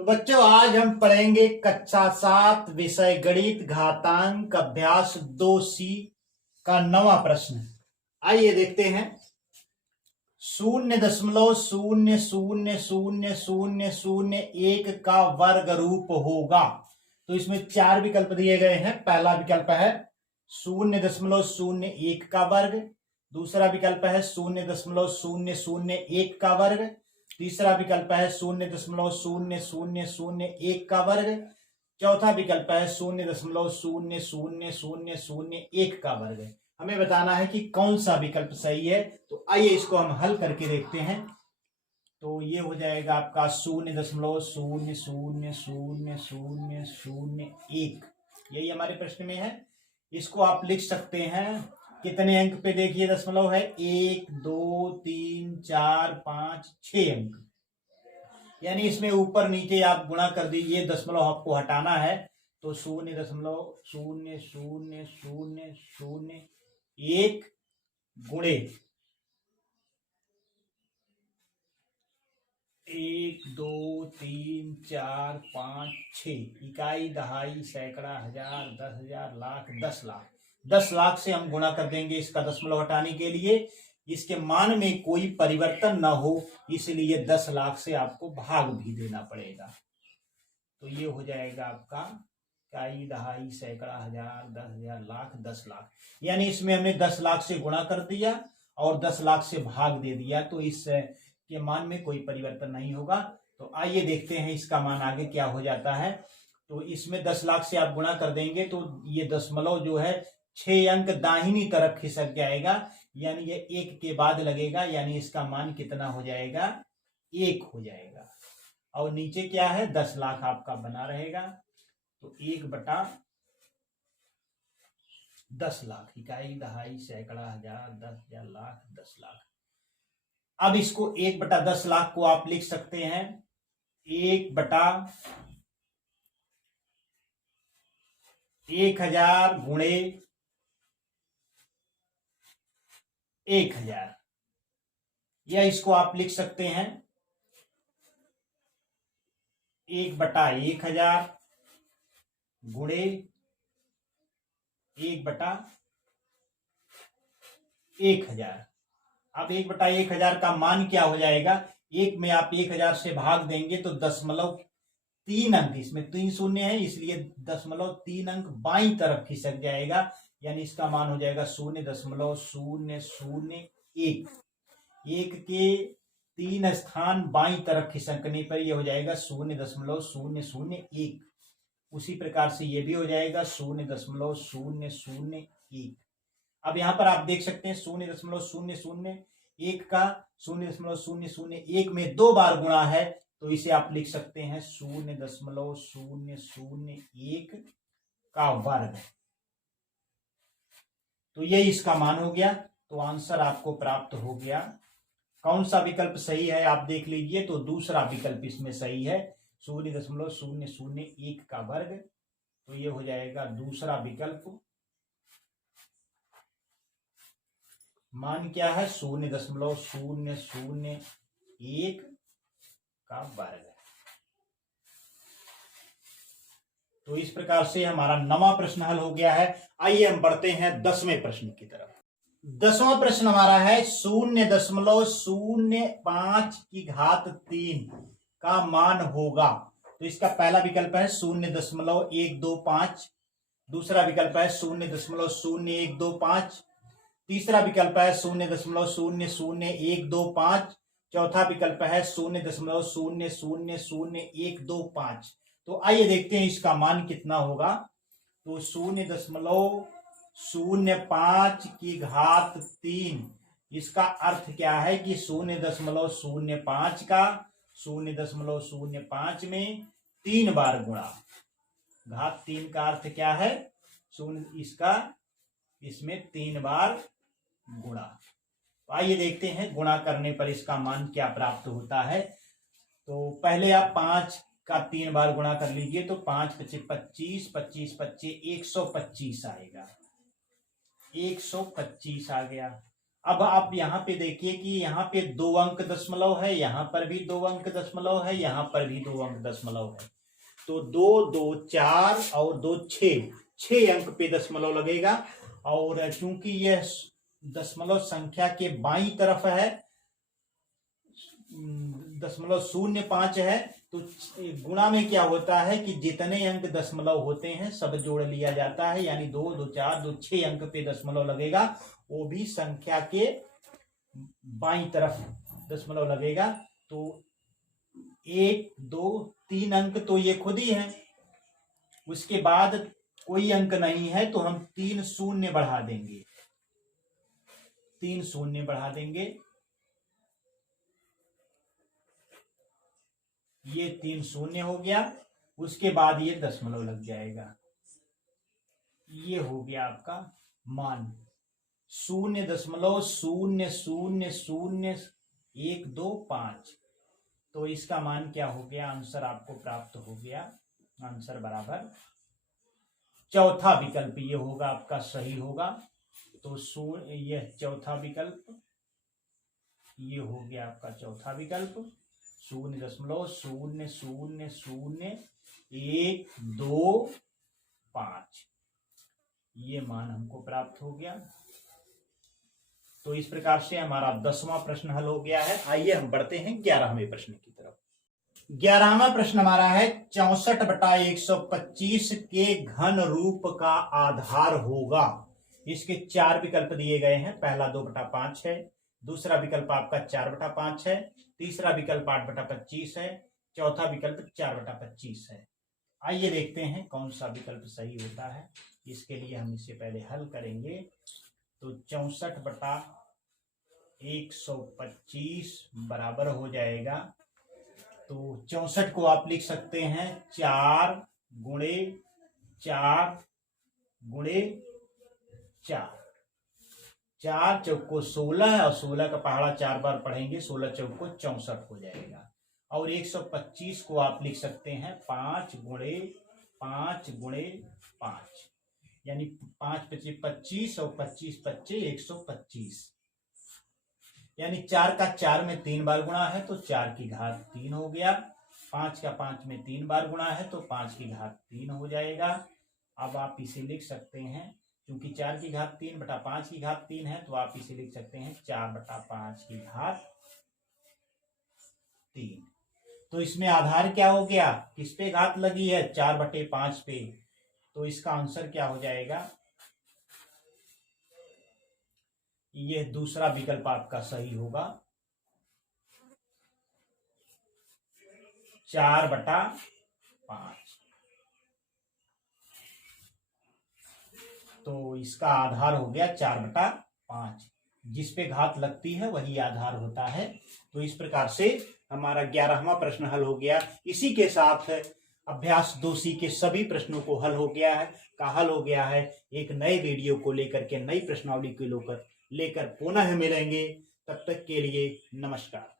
तो बच्चों आज हम पढ़ेंगे कक्षा 7 विषय गणित घातांक अभ्यास 2C का 9वां प्रश्न। आइए देखते हैं। 0.00000001 का वर्ग रूप होगा। तो इसमें 4 विकल्प दिए गए हैं। पहला विकल्प है 0.01 का वर्ग, दूसरा विकल्प है 0.001 का वर्ग, तीसरा विकल्प है 0.0001 का वर्ग, चौथा विकल्प है 0.00001 का वर्ग। हमें बताना है कि कौन सा विकल्प सही है। तो आइए इसको हम हल करके देखते हैं। तो ये हो जाएगा आपका 0.0000001। यही हमारे प्रश्न में है। इसको आप लिख सकते हैं। कितने अंक पे देखिए दशमलव है? 1 2 3 4 5 6 अंक। यानी इसमें ऊपर नीचे आप गुणा कर दीजिए। दशमलव आपको हटाना है तो 0.00001 गुणे 1 2 3 4 5 6 इकाई दहाई सैकड़ा हजार 10,000 लाख 10 लाख 10 लाख से हम गुणा कर देंगे इसका दशमलव हटाने के लिए। इसके मान में कोई परिवर्तन न हो इसलिए 10 लाख से आपको भाग भी देना पड़ेगा। तो ये हो जाएगा आपका इकाई दहाई सैकड़ा हजार 10,000 लाख 10 लाख। यानी इसमें हमने 10 लाख से गुणा कर दिया और 10 लाख से भाग दे दिया तो इस के मान में कोई परिवर्तन नहीं होगा। तो आइए देखते हैं इसका मान आगे क्या हो जाता है। तो इसमें 10 लाख से आप गुणा कर देंगे तो ये दशमलव जो है 6 अंक दाहिनी तरफ खिसक जाएगा। यानी ये 1 के बाद लगेगा। यानी इसका मान कितना हो जाएगा? 1 हो जाएगा। और नीचे क्या है? 10 लाख आपका बना रहेगा। तो 1/10 लाख इकाई दहाई सैकड़ा हजार 10,000 लाख 10 लाख। अब इसको 1/10 लाख को आप लिख सकते हैं 1/1000 गुणे 1000। या इसको आप लिख सकते हैं 1/1000 गुणे 1/1000। अब 1/1000 का मान क्या हो जाएगा? 1 में आप 1000 से भाग देंगे तो 3 अंक, इसमें 3 शून्य है इसलिए 3 अंक बाईं तरफ खिसक जाएगा। यानी इसका मान हो जाएगा 0.001। 1 के 3 स्थान बाईं तरफ खिसकने पर यह हो जाएगा 0.001। उसी प्रकार से यह भी हो जाएगा 0.001। अब यहां पर आप देख सकते हैं 0.001 का 0.001 में 2 बार गुणा है तो इसे आप लिख सकते हैं 0.001 का वर्ग। तो ये इसका मान हो गया। तो आंसर आपको प्राप्त हो गया। कौन सा विकल्प सही है आप देख लीजिए। तो दूसरा विकल्प इसमें सही है 0.001 का वर्ग। तो ये हो जाएगा दूसरा विकल्प। मान क्या है? 0.001 का वर्ग। तो इस प्रकार से हमारा 9वां प्रश्न हल हो गया है। आइए हम बढ़ते हैं 10वें प्रश्न की तरफ। 10वां प्रश्न हमारा है 0.05 की घात 3 का मान होगा। तो इसका पहला विकल्प है 0.125, दूसरा विकल्प है 0.0125, तीसरा विकल्प है 0.00125, चौथा विकल्प है 0.0000125। तो आइए देखते हैं इसका मान कितना होगा। तो 0.05 की घात 3 इसका अर्थ क्या है कि 0.05 का 0.05 में 3 बार गुणा। घात 3 का अर्थ क्या है? इसमें 3 बार गुणा। तो आइए देखते हैं गुणा करने पर इसका मान क्या प्राप्त होता है। तो पहले आप 5 का 3 बार गुणा कर लीजिए तो 5 × 25, 25 × 25 125 आएगा। 125 आ गया। अब आप यहाँ पे देखिए कि यहाँ पे 2 अंक दशमलव है, यहाँ पर भी 2 अंक दशमलव है, यहाँ पर भी 2 अंक दशमलव है। तो 2 2 4 और 2 6 अंक पे दशमलव लगेगा। और चूंकि यह दशमलव संख्या के बाईं तरफ है, 0.05 है, तो गुणा में क्या होता है कि जितने अंक दशमलव होते हैं सब जोड़ लिया जाता है, यानी 2 2 4 2 6 अंक पे दशमलव लगेगा, वो भी संख्या के बाईं तरफ दशमलव लगेगा। तो 1 2 3 अंक तो ये खुद ही है, उसके बाद कोई अंक नहीं है तो हम 3 शून्य बढ़ा देंगे, 3 शून्य बढ़ा देंगे, ये 3 शून्य हो गया। उसके बाद ये दशमलव लग जाएगा, ये हो गया आपका मान 0.00000125। तो इसका मान क्या हो गया, आंसर आपको प्राप्त हो गया, आंसर बराबर चौथा विकल्प ये होगा आपका सही होगा। तो यह चौथा विकल्प ये हो गया आपका चौथा विकल्प 0.000125 ये मान हमको प्राप्त हो गया। तो इस प्रकार से हमारा 10वां प्रश्न हल हो गया है। आइए हम बढ़ते हैं 11वें प्रश्न की तरफ। 11वां प्रश्न हमारा है 64/125 के घन रूप का आधार होगा। इसके 4 विकल्प दिए गए हैं। पहला 2/5 है, दूसरा विकल्प आपका 4/5 है, तीसरा विकल्प 8/25 है, चौथा विकल्प 4/25 है। आइए देखते हैं कौन सा विकल्प सही होता है। इसके लिए हम इससे पहले हल करेंगे। तो 64/125 बराबर हो जाएगा, तो 64 को आप लिख सकते हैं 4 गुणे 4 गुणे 4, 4 चौको 16 और 16 का पहाड़ा 4 बार पढ़ेंगे, 16 चौको 64 हो जाएगा। और 125 को आप लिख सकते हैं 5 गुणे 5 गुणे 5, यानी 5 पच्चीस 25 और 25 पच्चे 125, यानी 4 का 4 में 3 बार गुणा है तो 4 की घात 3 हो गया। 5 का 5 में 3 बार गुणा है तो 5 की घात 3 हो जाएगा। अब आप इसे लिख सकते हैं, क्योंकि 4 की घात 3 बटा 5 की घात 3 है, तो आप इसे लिख सकते हैं 4/5 की घात 3। तो इसमें आधार क्या हो गया, किस पे घात लगी है, 4/5 पे। तो इसका आंसर क्या हो जाएगा, यह दूसरा विकल्प आपका सही होगा, 4/5। तो इसका आधार हो गया 4/5, जिस पे घात लगती है वही आधार होता है। तो इस प्रकार से हमारा 11वां प्रश्न हल हो गया। इसी के साथ अभ्यास 2C के सभी प्रश्नों को हल हो गया है। एक नए वीडियो को लेकर के, नई प्रश्नावली को लेकर पुनः मिलेंगे। तब तक के लिए नमस्कार।